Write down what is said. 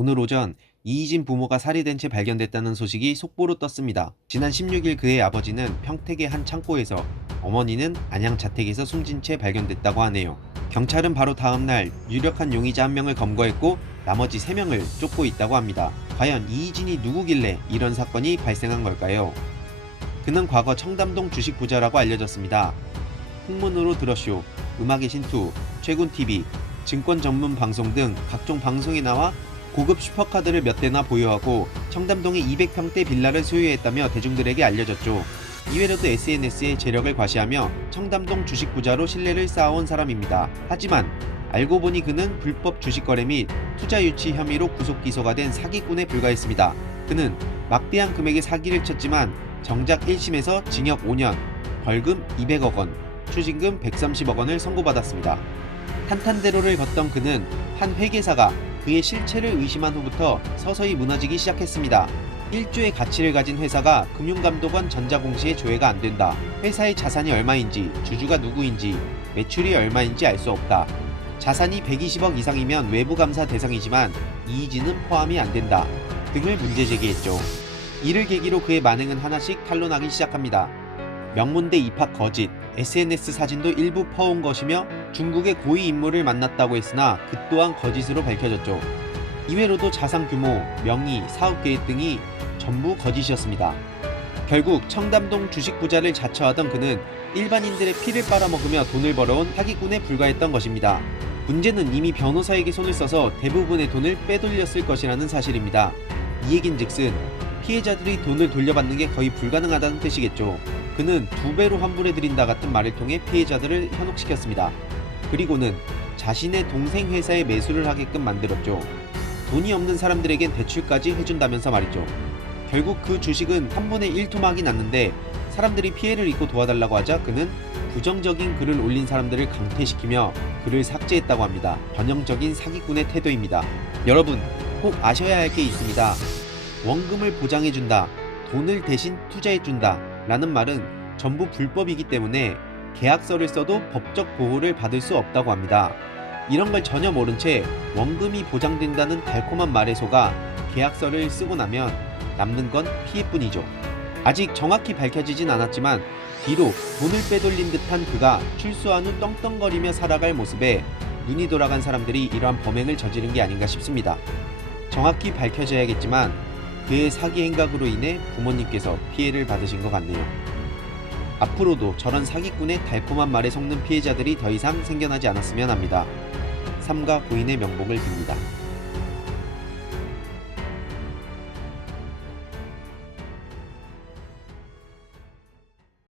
오늘 오전 이희진 부모가 살해된 채 발견됐다는 소식이 속보로 떴습니다. 지난 16일 그의 아버지는 평택의 한 창고에서, 어머니는 안양 자택에서 숨진 채 발견됐다고 하네요. 경찰은 바로 다음날 유력한 용의자 1명을 검거했고 나머지 3명을 쫓고 있다고 합니다. 과연 이희진이 누구길래 이런 사건이 발생한 걸까요? 그는 과거 청담동 주식 부자라고 알려졌습니다. 풍문으로 들어쇼, 음악의 신투, 최군TV, 증권 전문 방송 등 각종 방송에 나와 고급 슈퍼카들을 몇 대나 보유하고 청담동의 200평대 빌라를 소유했다며 대중들에게 알려졌죠. 이외로도 SNS에 재력을 과시하며 청담동 주식 부자로 신뢰를 쌓아온 사람입니다. 하지만 알고 보니 그는 불법 주식 거래 및 투자 유치 혐의로 구속 기소가 된 사기꾼에 불과했습니다. 그는 막대한 금액의 사기를 쳤지만 정작 1심에서 징역 5년, 벌금 200억 원, 추징금 130억 원을 선고받았습니다. 탄탄대로를 걷던 그는 한 회계사가 그의 실체를 의심한 후부터 서서히 무너지기 시작했습니다. 1조의 가치를 가진 회사가 금융감독원 전자공시에 조회가 안 된다. 회사의 자산이 얼마인지, 주주가 누구인지, 매출이 얼마인지 알 수 없다. 자산이 120억 이상이면 외부 감사 대상이지만 이희진은 포함이 안 된다. 등을 문제 제기했죠. 이를 계기로 그의 만행은 하나씩 탄로나기 시작합니다. 명문대 입학 거짓, SNS 사진도 일부 퍼온 것이며 중국의 고위 인물을 만났다고 했으나 그 또한 거짓으로 밝혀졌죠. 이외로도 자산 규모, 명의, 사업 계획 등이 전부 거짓이었습니다. 결국 청담동 주식 부자를 자처하던 그는 일반인들의 피를 빨아먹으며 돈을 벌어온 사기꾼에 불과했던 것입니다. 문제는 이미 변호사에게 손을 써서 대부분의 돈을 빼돌렸을 것이라는 사실입니다. 이 얘긴즉슨 피해자들이 돈을 돌려받는 게 거의 불가능하다는 뜻이겠죠. 그는 2배로 환불해드린다 같은 말을 통해 피해자들을 현혹시켰습니다. 그리고는 자신의 동생 회사에 매수를 하게끔 만들었죠. 돈이 없는 사람들에겐 대출까지 해준다면서 말이죠. 결국 그 주식은 3분의 1 토막이 났는데 사람들이 피해를 입고 도와달라고 하자 그는 부정적인 글을 올린 사람들을 강퇴시키며 글을 삭제했다고 합니다. 전형적인 사기꾼의 태도입니다. 여러분, 꼭 아셔야 할 게 있습니다. 원금을 보장해준다, 돈을 대신 투자해준다 라는 말은 전부 불법이기 때문에 계약서를 써도 법적 보호를 받을 수 없다고 합니다. 이런 걸 전혀 모른 채 원금이 보장된다는 달콤한 말에 속아 계약서를 쓰고 나면 남는 건 피해뿐이죠. 아직 정확히 밝혀지진 않았지만 비록 돈을 빼돌린 듯한 그가 출소한 후 떵떵거리며 살아갈 모습에 눈이 돌아간 사람들이 이러한 범행을 저지른 게 아닌가 싶습니다. 정확히 밝혀져야겠지만 그의 사기 행각으로 인해 부모님께서 피해를 받으신 것 같네요. 앞으로도 저런 사기꾼의 달콤한 말에 속는 피해자들이 더 이상 생겨나지 않았으면 합니다. 삼가 고인의 명복을 빕니다.